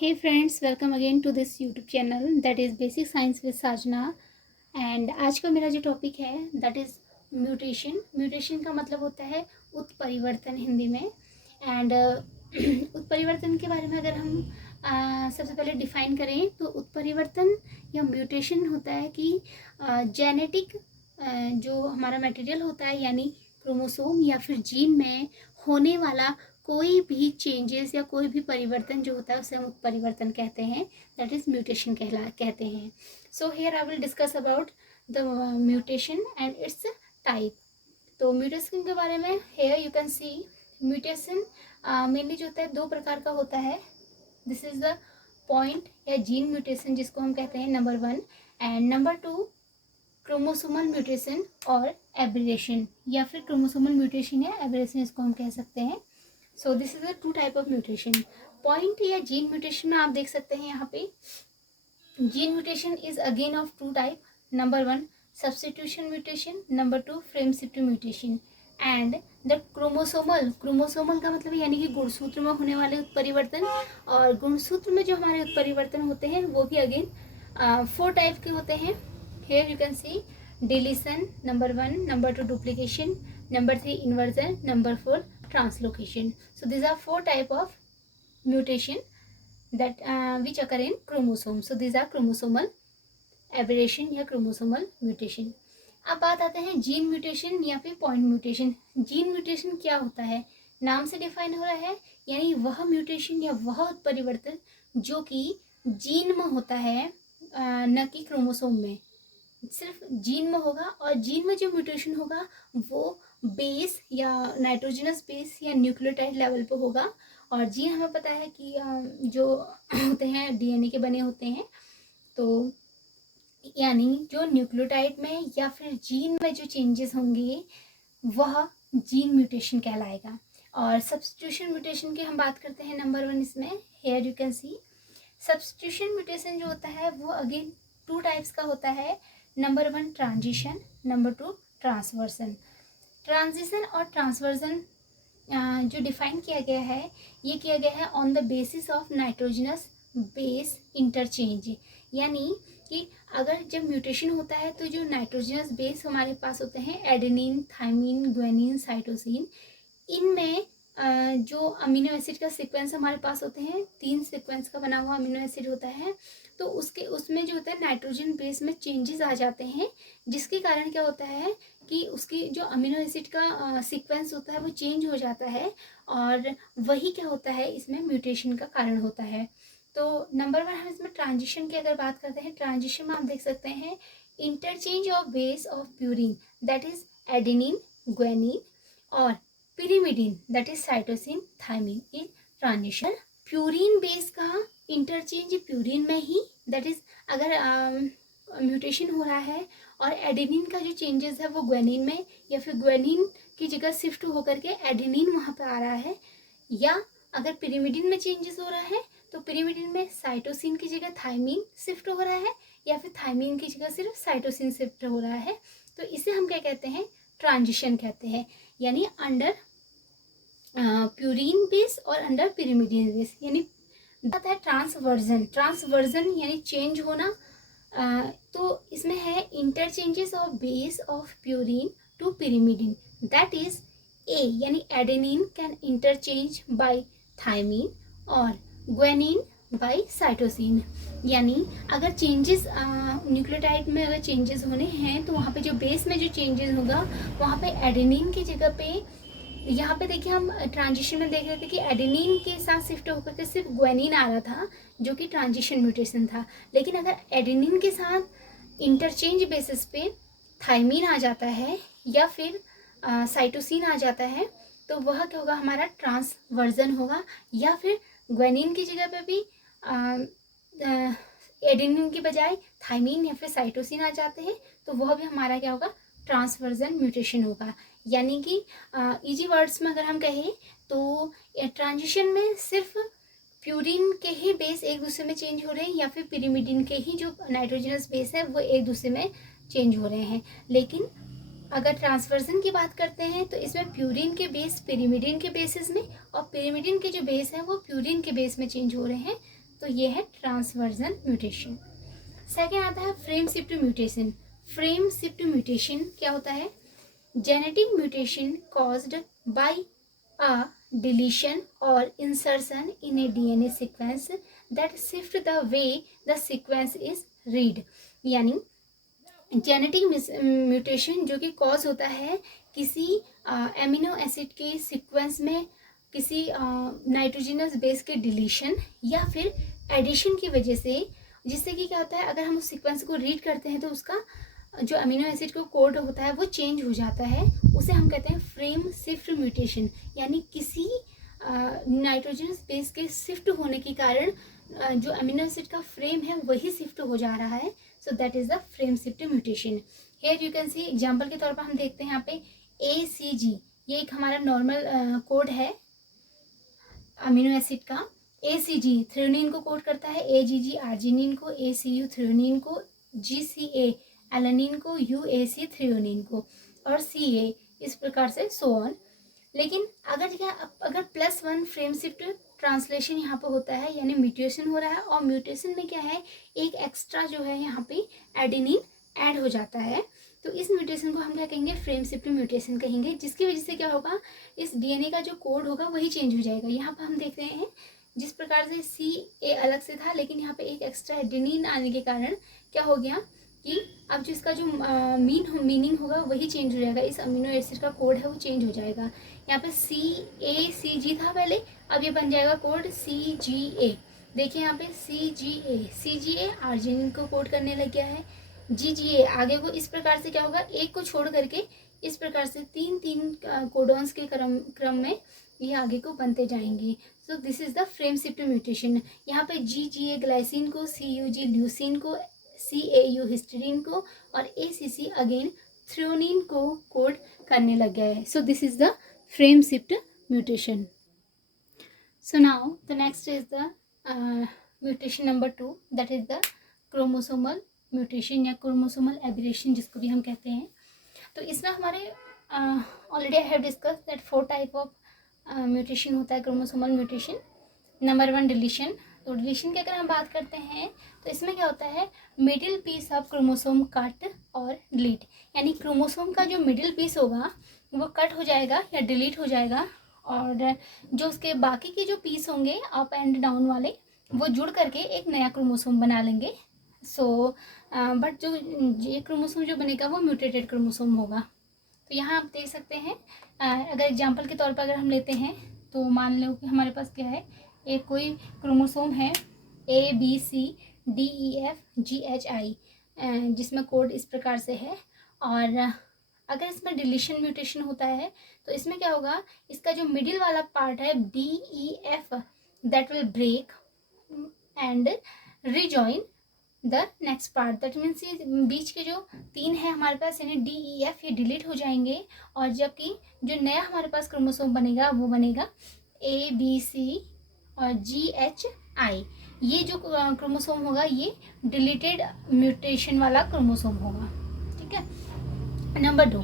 Hey friends, welcome again to this YouTube channel that is Basic Science with Sajna। And आज का मेरा जो topic है that is mutation. Mutation का मतलब होता है उत्परिवर्तन हिंदी में। एंड उत्परिवर्तन के बारे में अगर हम सबसे पहले डिफाइन करें तो उत्परिवर्तन या म्यूटेशन होता है कि जेनेटिक जो हमारा मटेरियल होता है यानी क्रोमोसोम या फिर जीन में होने वाला कोई भी चेंजेस या कोई भी परिवर्तन जो होता है उसे हम उत्परिवर्तन कहते हैं, दैट इज़ म्यूटेशन कहते हैं। So here I will discuss about the mutation and its type. तो म्यूटेशन के बारे में here you can see mutation mainly जो होता है दो प्रकार का होता है। दिस इज़ द पॉइंट या जीन म्यूटेशन जिसको हम कहते हैं number 1, and number 2 chromosomal mutation और एब्रेशन या फिर क्रोमोसोमल म्यूटेशन या एब्रेशन इसको हम कह सकते हैं। So this is the two type of mutation. Point या जीन म्यूटेशन में आप देख सकते हैं यहाँ पे gene mutation is again of two type. Number 1 substitution mutation, number 2 frame shift mutation. And the chromosomal का मतलब यानी कि गुणसूत्र में होने वाले उत्परिवर्तन, और गुणसूत्र में जो हमारे उत्परिवर्तन होते हैं वो भी अगेन 4 टाइप के होते हैं। Here you can see deletion number 1, number 2 duplication, number 3 inversion, number 4 translocation. So these are 4 type of mutation that which occur in chromosome. So these are chromosomal aberration या chromosomal mutation. अब बात आते हैं gene mutation या फिर point mutation. Gene mutation क्या होता है, नाम से डिफाइन हो रहा है, यानी वह म्यूटेशन या वह उत्परिवर्तन जो कि जीन में होता है न कि क्रोमोसोम में, सिर्फ जीन में होगा। और जीन में जो म्यूटेशन होगा वो बेस या नाइट्रोजनस बेस या न्यूक्लियोटाइड लेवल पे होगा। और जीन हमें पता है कि जो होते हैं डीएनए के बने होते हैं, तो यानी जो न्यूक्लियोटाइड में या फिर जीन में जो चेंजेस होंगे वह जीन म्यूटेशन कहलाएगा। और सब्स्टिट्यूशन म्यूटेशन की हम बात करते हैं नंबर 1 इसमें। Here you can see substitution mutation जो होता है वो अगेन 2 टाइप्स का होता है। Number 1 transition, number 2 ट्रांसवर्सन। ट्रांजिशन और ट्रांसवर्सन जो डिफाइन किया गया है ये किया गया है on the basis of nitrogenous base interchange, यानी कि अगर जब म्यूटेशन होता है तो जो नाइट्रोजनस बेस हमारे पास होते हैं एडेनिन, थाइमिन, ग्वानिन, साइटोसिन, इनमें जो अमीनो एसिड का सीक्वेंस हमारे पास होते हैं 3 सीक्वेंस का बना हुआ अमीनो एसिड होता है, तो उसमें जो होता है नाइट्रोजन बेस में चेंजेस आ जाते हैं, जिसके कारण क्या होता है कि उसकी जो अमीनो एसिड का सीक्वेंस होता है वो चेंज हो जाता है, और वही क्या होता है इसमें म्यूटेशन का कारण होता है। तो नंबर 1 हम इसमें ट्रांजिशन की अगर बात करते हैं, ट्रांजिशन में आप देख सकते हैं interchange of base of purine that is adenine, guanine और pyrimidine that is cytosine, thymine in transition। Purine base का इंटरचेंज प्यूरिन में ही दैट इज अगर म्यूटेशन हो रहा है, और एडेनिन का जो चेंजेस है वो ग्वानिन में, या फिर ग्वानिन की जगह शिफ्ट होकर के एडेनिन वहाँ पे आ रहा है, या अगर पिरिमिडिन में चेंजेस हो रहा है तो पिरिमिडिन में साइटोसिन की जगह थाइमिन शिफ्ट हो रहा है, या फिर थाइमिन की जगह सिर्फ साइटोसिन शिफ्ट हो रहा है, तो इसे हम क्या कहते हैं, ट्रांजिशन कहते हैं। यानी अंडर प्यूरिन बेस और अंडर पिरिमिडिन बेस, यानी है ट्रांसवर्जन। ट्रांसवर्जन यानी चेंज होना, तो इसमें है interchanges of base of purine to pyrimidine that is a, यानी adenine can interchange by thymine और ग्वानिन बाय साइटोसिन। यानी अगर चेंजेस न्यूक्लियोटाइड में अगर चेंजेस होने हैं तो वहाँ पे जो बेस में जो चेंजेस होगा वहाँ पे एडेनिन की जगह पे, यहाँ पे देखिए हम ट्रांजिशन में देख रहे थे कि एडेनिन के साथ शिफ्ट होकर के सिर्फ ग्वानिन आ रहा था जो कि ट्रांजिशन म्यूटेशन था, लेकिन अगर एडेनिन के साथ इंटरचेंज बेसिस पे थाइमिन आ जाता है या फिर साइटोसिन आ जाता है तो वह क्या होगा, हमारा ट्रांसवर्जन होगा। या फिर ग्वानिन की जगह पे भी एडेनिन की बजाय थाइमिन या फिर साइटोसिन आ जाते हैं तो वह भी हमारा क्या होगा, ट्रांसवर्जन म्यूटेशन होगा। यानी कि इजी वर्ड्स में अगर हम कहें तो ट्रांजिशन में सिर्फ प्यूरिन के ही बेस एक दूसरे में चेंज हो रहे हैं, या फिर पिरिमिडिन के ही जो नाइट्रोजनस बेस है वो एक दूसरे में चेंज हो रहे हैं। लेकिन अगर ट्रांसवर्जन की बात करते हैं तो इसमें प्यूरिन के बेस पिरिमिडिन के बेसिस में, और पिरिमिडिन के जो बेस हैं वो प्यूरिन के बेस में चेंज हो रहे हैं, तो ये है ट्रांसवर्जन म्यूटेशन। सेकेंड आता है frame shift mutation. Frame shift mutation क्या होता है? Genetic mutation caused by a deletion or insertion in a DNA sequence that shift the way the sequence is read। यानी जेनेटिक म्यूटेशन जो कि cause होता है किसी एमिनो एसिड के सीक्वेंस में किसी नाइट्रोजनस बेस के डिलीशन या फिर एडिशन की वजह से, जिससे कि क्या होता है अगर हम उस सीक्वेंस को रीड करते हैं तो उसका जो अमीनो एसिड का कोड होता है वो चेंज हो जाता है। उसे हम कहते हैं फ्रेम शिफ्ट म्यूटेशन। यानी किसी नाइट्रोजन बेस के शिफ्ट होने के कारण जो अमीनो एसिड का फ्रेम है वही शिफ्ट हो जा रहा है। So that is the frame shift mutation. Here you can see example के तौर पर हम देखते हैं यहाँ पे ACG, ये एक हमारा नॉर्मल कोड है अमीनो एसिड का। ACG थ्रेओनिन को कोड करता है, AGG आर्जिनिन को, ACU थ्रेओनिन को, GCA एलानिन को, UAC थ्रेओनिन को, और CA इस प्रकार से सो ऑन। लेकिन अगर +1 फ्रेम शिफ्ट ट्रांसलेशन यहाँ पे होता है यानी म्यूटेशन हो रहा है, और म्यूटेशन में क्या है एक एक्स्ट्रा जो है यहाँ पे एडेनिन ऐड हो जाता है, तो इस म्यूटेशन को हम क्या कहेंगे? फ्रेम शिफ्ट म्यूटेशन कहेंगे। जिसकी वजह से क्या होगा, इस DNA का जो कोड होगा वही चेंज हो जाएगा। यहाँ पर हम देख रहे हैं जिस प्रकार से CA अलग से था, लेकिन यहाँ पे एक एक्स्ट्रा एडेनिन आने के कारण क्या हो गया कि अब जिसका जो मीनिंग होगा वही चेंज हो जाएगा। इस अमीनो एसिड का कोड है वो चेंज हो जाएगा। यहाँ पे CACG था पहले, अब ये बन जाएगा कोड CGA। देखिए यहाँ पे CGA आर्जिनिन को कोड करने लग गया है। GGA आगे को इस प्रकार से क्या होगा, एक को छोड़ करके इस प्रकार से तीन कोडॉन्स के क्रम में ये आगे को बनते जाएंगे। सो this is the frame shift mutation. यहाँ पे GGA ग्लाइसिन को, CUG ल्यूसिन को, CAU हिस्टीडीन को, और ACC अगेन थ्रेओनिन को कोड करने लग गया है। सो this is the frame shift mutation. So now the next is the mutation number 2, that is the chromosomal mutation या क्रोमोसोमल एबरेशन जिसको भी हम कहते हैं। तो इसमें हमारे already I have discuss that 4 type of mutation होता है क्रोमोसोमल म्यूटेशन। Number 1 deletion. तो डिलीशन की अगर हम बात करते हैं तो इसमें क्या होता है, middle piece of chromosome cut और डिलीट। यानी क्रोमोसोम का जो मिडिल पीस होगा वो कट हो जाएगा या डिलीट हो जाएगा, और जो उसके बाकी के जो पीस होंगे अप एंड डाउन वाले वो जुड़ करके एक नया क्रोमोसोम बना लेंगे। सो बट जो ये क्रोमोसोम जो बनेगा वो म्यूटेटेड क्रोमोसोम होगा। तो यहाँ आप देख सकते हैं, अगर एग्जांपल के तौर पर अगर हम लेते हैं तो मान लो कि हमारे पास क्या है, एक कोई क्रोमोसोम है ABCDEFGHI, जिसमें कोड इस प्रकार से है। और अगर इसमें डिलीशन म्यूटेशन होता है तो इसमें क्या होगा, इसका जो मिडिल वाला पार्ट है DEF that will break and rejoin the next part. That means ये बीच के जो 3 है हमारे पास यानी DEF ये डिलीट हो जाएंगे, और जबकि जो नया हमारे पास क्रोमोसोम बनेगा वो बनेगा ABC और GHI। ये जो क्रोमोसोम होगा ये डिलीटेड म्यूटेशन वाला क्रोमोसोम होगा। ठीक है। नंबर 2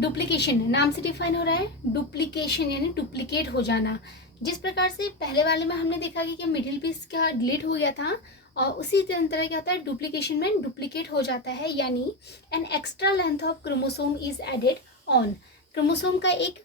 डुप्लीकेशन, नाम से डिफाइन हो रहा है डुप्लीकेशन यानी डुप्लीकेट हो जाना। जिस प्रकार से पहले वाले में हमने देखा कि मिडिल पीस क्या डिलीट हो गया था, और उसी तरह क्या होता है डुप्लीकेशन में डुप्लीकेट हो जाता है, यानी an extra length of chromosome is added on. Chromosome का एक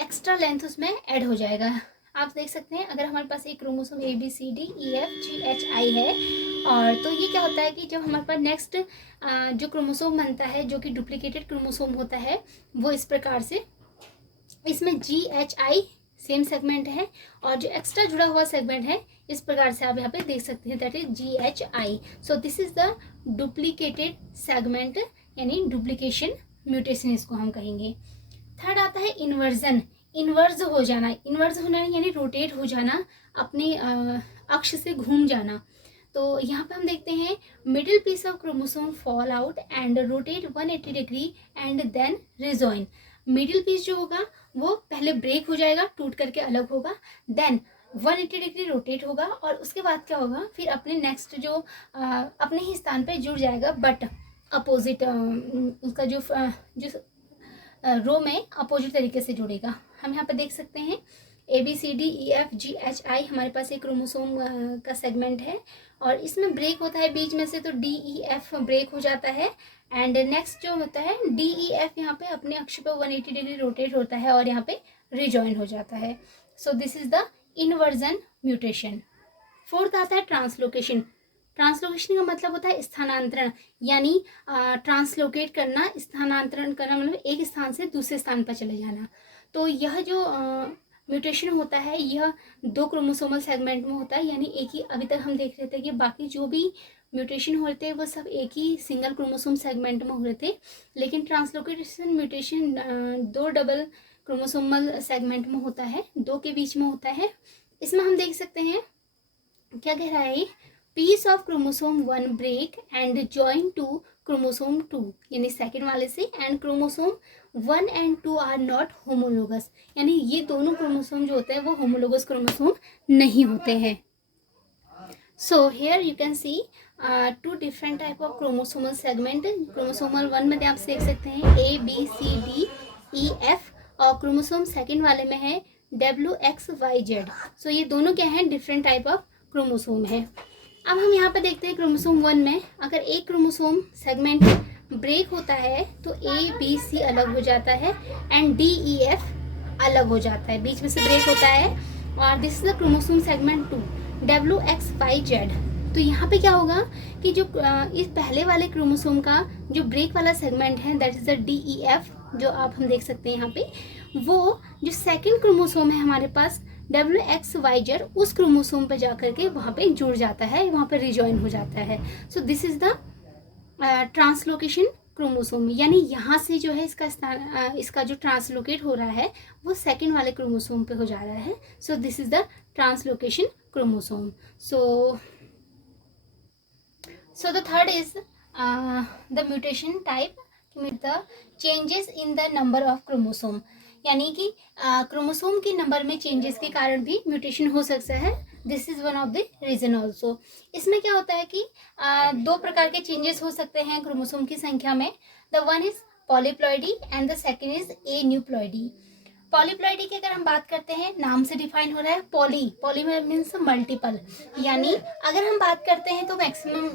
एक्स्ट्रा लेंथ उसमें ऐड हो जाएगा। आप देख सकते हैं अगर हमारे पास एक क्रोमोसोम ABCDEFGHI है, और तो ये क्या होता है कि जब हमारे पास नेक्स्ट जो क्रोमोसोम बनता है जो कि डुप्लीकेटेड क्रोमोसोम होता है वो इस प्रकार से, इसमें GHI सेम सेगमेंट है और जो एक्स्ट्रा जुड़ा हुआ सेगमेंट है इस प्रकार से आप यहाँ पे देख सकते हैं, that is GHI। So this is the duplicated segment यानी डुप्लीकेशन म्यूटेशन इसको हम कहेंगे। थर्ड आता है इन्वर्जन, इन्वर्ज हो जाना। इन्वर्ज होना यानी रोटेट हो जाना, अपने अक्ष से घूम जाना। तो यहाँ पे हम देखते हैं middle piece of chromosome fall out and rotate 180 degree and then rejoin. Middle piece जो होगा वो पहले ब्रेक हो जाएगा, टूट करके अलग होगा, देन 180 डिग्री रोटेट होगा, और उसके बाद क्या होगा फिर अपने नेक्स्ट जो अपने ही स्थान पे जुड़ जाएगा, बट अपोजिट उसका जो रो में अपोजिट तरीके से जुड़ेगा। हम यहाँ पे देख सकते हैं ABCDEFGHI हमारे पास एक क्रोमोसोम का सेगमेंट है, और इसमें ब्रेक होता है बीच में से, तो DEF ब्रेक हो जाता है। एंड नेक्स्ट जो होता है DEF यहाँ पे अपने अक्ष पे 180 डिग्री रोटेट होता है और यहाँ पे रिजॉइन हो जाता है। सो this is the inversion mutation. Fourth आता है ट्रांसलोकेशन। ट्रांसलोकेशन का मतलब होता है स्थानांतरण, यानी ट्रांसलोकेट करना, स्थानांतरण करना मतलब एक स्थान से दूसरे स्थान पर चले जाना। तो यह जो म्यूटेशन होता है यह 2 क्रोमोसोमल सेगमेंट में होता है, यानी एक ही, अभी तक हम देख रहे थे कि बाकी जो भी म्यूटेशन होते हैं वो सब एक ही सिंगल क्रोमोसोम सेगमेंट में हो रहे थे, लेकिन translocation mutation 2 double chromosomal segment में होता है, 2 के बीच में होता है। इसमें हम देख सकते हैं क्या कह रहा है, piece of chromosome 1 break and join to chromosome 2, यानी सेकेंड वाले से, and chromosome 1 and 2 are not homologous, यानी ये दोनों क्रोमोसोम जो होते हैं वो होमोलोगस क्रोमोसोम नहीं होते हैं। So here you can C 2 different type of chromosomal segment. Chromosomal 1 में आप देख सकते हैं ABCDEF, और क्रोमोसोम सेकेंड वाले में है WXYZ। सो ये दोनों क्या हैं, डिफरेंट टाइप ऑफ क्रोमोसोम है। अब हम यहाँ पर देखते हैं क्रोमोसोम 1 में अगर एक क्रोमोसोम सेगमेंट ब्रेक होता है तो ABC अलग हो जाता है एंड DEF अलग हो जाता है, बीच में से ब्रेक होता है। और this is the chromosome segment 2 WXYZ। तो यहाँ पे क्या होगा कि जो इस पहले वाले क्रोमोसोम का जो ब्रेक वाला सेगमेंट है दैट इज द DEF, जो आप हम देख सकते हैं यहाँ पे, वो जो सेकंड क्रोमोसोम है हमारे पास WXYZ उस क्रोमोसोम पे जाकर के वहाँ पे जुड़ जाता है, वहाँ पे रिजॉइन हो जाता है। सो this is the translocation chromosome, यानी यहाँ से जो है इसका स्थान इसका जो ट्रांसलोकेट हो रहा है वो सेकंड वाले क्रोमोसोम पे हो जा रहा है। सो this is the translocation chromosome. So the third is the mutation type with the changes in the number of chromosome, यानी कि क्रोमोसोम के नंबर में चेंजेस के कारण भी म्यूटेशन हो सकता है। This is one of the reason also. इसमें क्या होता है कि 2 प्रकार के चेंजेस हो सकते हैं क्रोमोसोम की संख्या में। The one is polyploidy and the second is aneuploidy. Polyploidy की अगर हम बात करते हैं, नाम से डिफाइन हो रहा है पॉली मीन्स मल्टीपल, यानी अगर हम बात करते हैं तो मैक्सिमम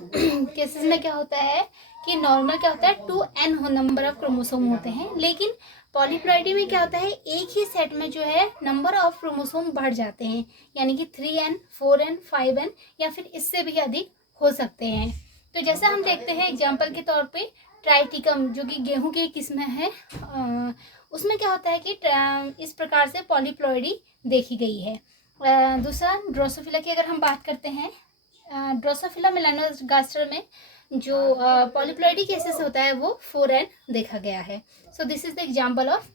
केसेस में क्या होता है कि नॉर्मल क्या होता है 2n नंबर ऑफ क्रोमोसोम होते हैं, लेकिन पॉलीप्लॉइडी में क्या होता है एक ही सेट में जो है नंबर ऑफ क्रोमोसोम बढ़ जाते हैं, यानी कि 3n 4n 5n या फिर इससे भी अधिक हो सकते हैं। तो जैसा हम देखते हैं एग्जाम्पल के तौर पे ट्राइटिकम जो कि गेहूं की किस्म है, उसमें क्या होता है कि इस प्रकार से पॉलीप्लॉइडी देखी गई है। दूसरा ड्रोसोफिला की अगर हम बात करते हैं, ड्रोसोफिला मेलानोगास्टर में जो पॉलीप्लॉइडी केसेस होता है वो 4n देखा गया है। सो this is the example of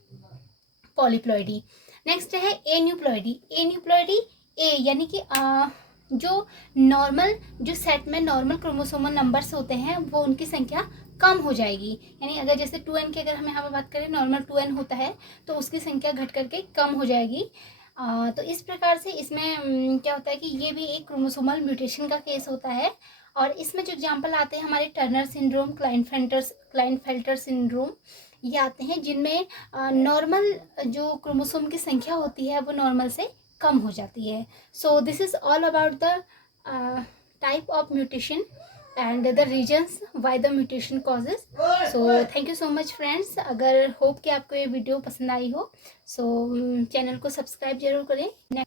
polyploidy. Next है एन्यूप्लॉइडी। एन्यूप्लॉइडी यानी कि जो नॉर्मल जो सेट में नॉर्मल क्रोमोसोमल नंबर्स होते हैं वो उनकी संख्या कम हो जाएगी, यानी अगर जैसे 2n की अगर हम यहाँ पर बात करें नॉर्मल 2n होता है तो उसकी संख्या घट करके कम हो जाएगी। तो इस प्रकार से इसमें क्या होता है कि ये भी एक क्रोमोसोमल म्यूटेशन का केस होता है। और इसमें जो एग्जाम्पल आते हैं हमारे टर्नर सिंड्रोम, क्लाइनफेल्टर सिंड्रोम, ये आते हैं जिनमें नॉर्मल जो क्रोमोसोम की संख्या होती है वो नॉर्मल से कम हो जाती है। सो this is all about the type of mutation and the reasons why the mutation causes. So thank you so much friends। अगर होप कि आपको ये वीडियो पसंद आई हो, सो चैनल को सब्सक्राइब जरूर करें।